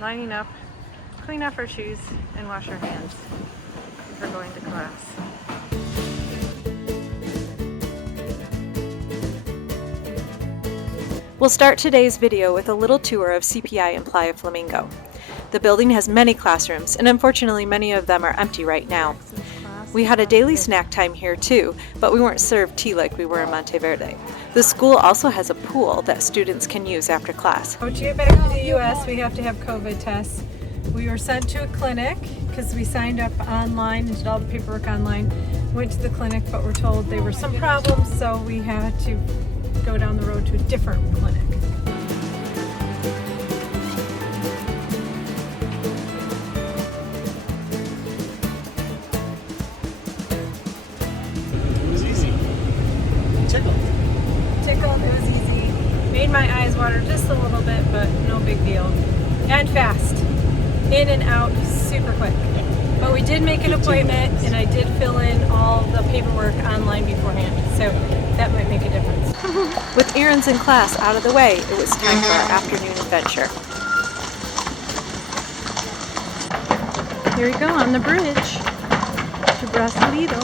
lining up, clean off our shoes, and wash our hands before going to class. We'll start today's video with a little tour of CPI in Playa Flamingo. The building has many classrooms, and unfortunately many of them are empty right now. We had a daily snack time here too, but we weren't served tea like we were in Monteverde. The school also has a pool that students can use after class. To get back to the US, we have to have COVID tests. We were sent to a clinic because we signed up online and did all the paperwork online. Went to the clinic, but were told there were some problems, so we had to go down the road to a different clinic. It was easy. Tickled. It was easy. Made my eyes water just a little bit, but no big deal. And fast. In and out super quick. But we did make an appointment, and I did fill in all the paperwork online beforehand, so that might make a difference. With errands and class out of the way, it was time for our afternoon adventure. Here we go on the bridge to Brasilito.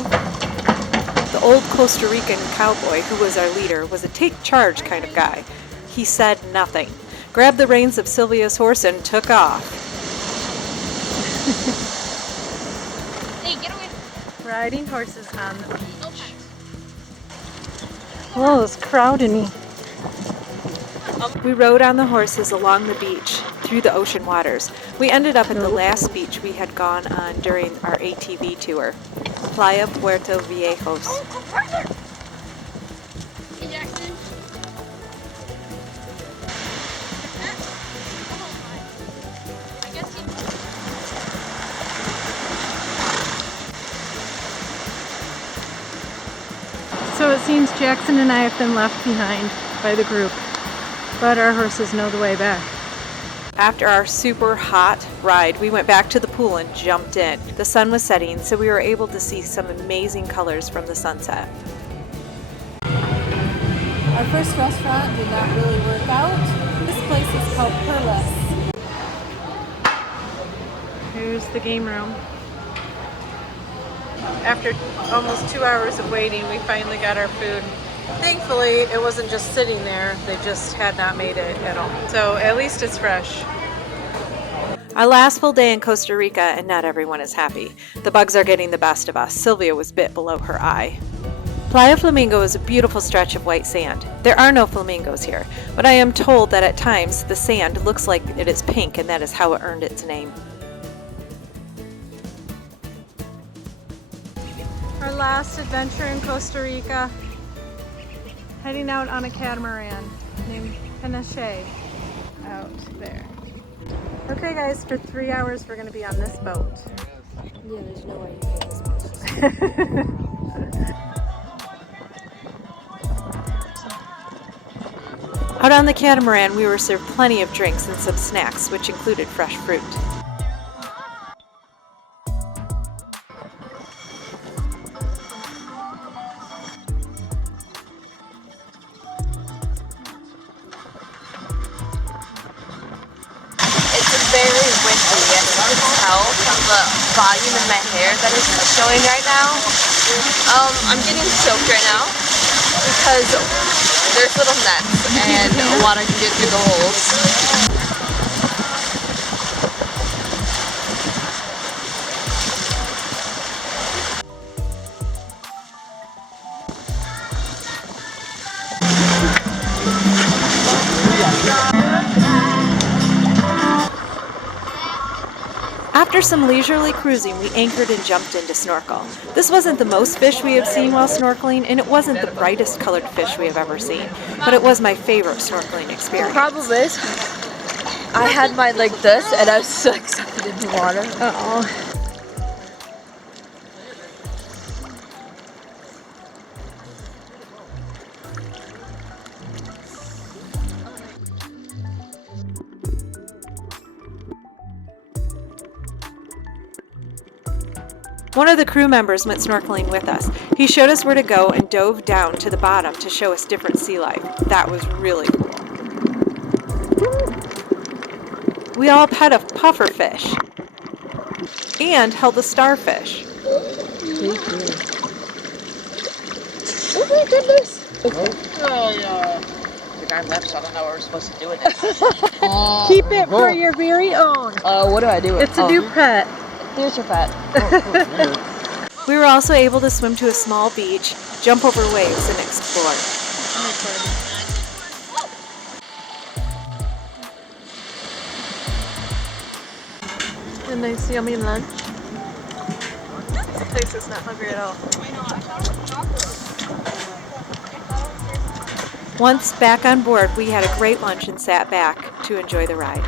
The old Costa Rican cowboy who was our leader was a take charge kind of guy. He said nothing, grabbed the reins of Sylvia's horse and took off. Hey, get away. Riding horses on the beach. Whoa, it's crowding me. We rode on the horses along the beach, through the ocean waters. We ended up at the last beach we had gone on during our ATV tour, Playa Puerto Viejos. Hey, Jackson. I guess you... So it seems Jackson and I have been left behind by the group, but our horses know the way back. After our super hot ride, we went back to the pool and jumped in. The sun was setting, so we were able to see some amazing colors from the sunset. Our first restaurant did not really work out. This place is called Perlas. Here's the game room. After almost 2 hours of waiting, we finally got our food. Thankfully, it wasn't just sitting there. They just had not made it at all. So at least it's fresh. Our last full day in Costa Rica, and not everyone is happy. The bugs are getting the best of us. Sylvia was bit below her eye. Playa Flamingo is a beautiful stretch of white sand. There are no flamingos here, but I am told that at times the sand looks like it is pink, and that is how it earned its name. Our last adventure in Costa Rica, heading out on a catamaran named Panache out there. Okay guys, for 3 hours we're going to be on this boat. Yeah, there's no way you can this much. Out on the catamaran we were served plenty of drinks and some snacks, which included fresh fruit. Very windy, and you can tell from the volume in my hair that is showing right now. I'm getting soaked right now because there's little nets and water can get through the holes. After some leisurely cruising, we anchored and jumped in to snorkel. This wasn't the most fish we have seen while snorkeling, and it wasn't the brightest colored fish we have ever seen, but it was my favorite snorkeling experience. The problem is, I had mine like this, and I was so excited in the water. Uh-oh. One of the crew members went snorkeling with us. He showed us where to go and dove down to the bottom to show us different sea life. That was really cool. We all pet a puffer fish and held a starfish. Oh my goodness! The guy left, so I don't know what we're supposed to do with it. Keep it for your very own. What do I do? It's a new pet. Here's your pet. We were also able to swim to a small beach, jump over waves, and explore. A nice yummy lunch. This place is not hungry at all. Once back on board, we had a great lunch and sat back to enjoy the ride.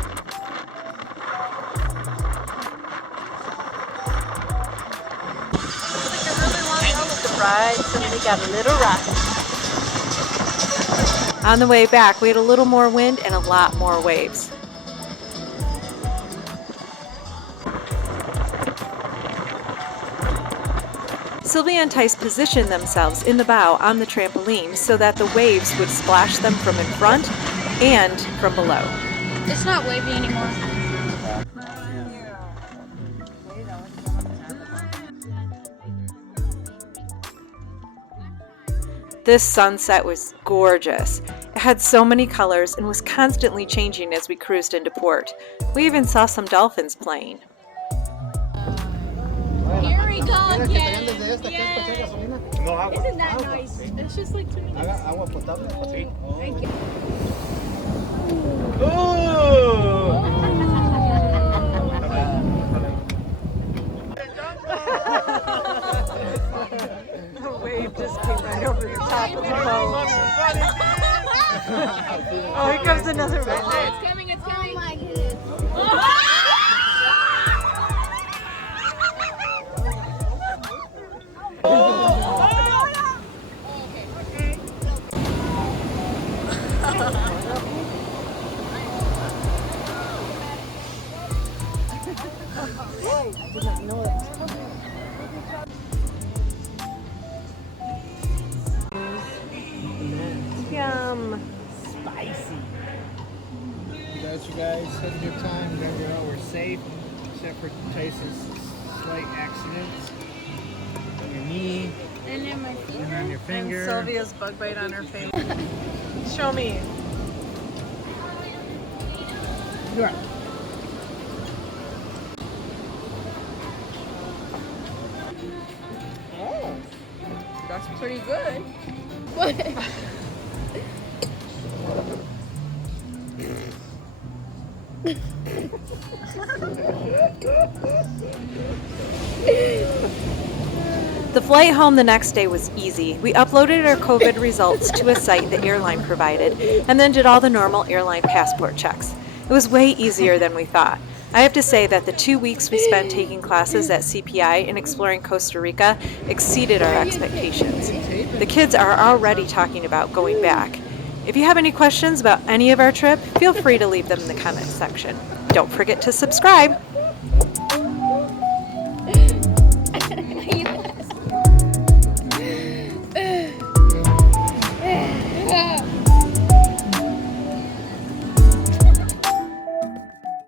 We got a little rock. On the way back, we had a little more wind and a lot more waves. Sylvia and Tice positioned themselves in the bow on the trampoline so that the waves would splash them from in front and from below. It's not wavy anymore. This sunset was gorgeous. It had so many colors and was constantly changing as we cruised into port. We even saw some dolphins playing. Here we go again. No agua. Isn't that nice? It's just like 2 minutes. Agua potable. Sí. Thank you. The wave just came right over the top of the boat. Oh, here comes another one. It's coming, it's coming. Oh my goodness. Yum. Spicy. You guys had a good time. Remember, we're safe, except for Tice's slight accidents on your knee And then my feet. and on your finger. And Sylvia's bug bite on her face. Show me. Yeah. Oh, that's pretty good. What? The flight home the next day was easy. We uploaded our COVID results to a site the airline provided and then did all the normal airline passport checks. It was way easier than we thought. I have to say that the 2 weeks we spent taking classes at CPI and exploring Costa Rica exceeded our expectations. The kids are already talking about going back. If you have any questions about any of our trip, feel free to leave them in the comments section. Don't forget to subscribe.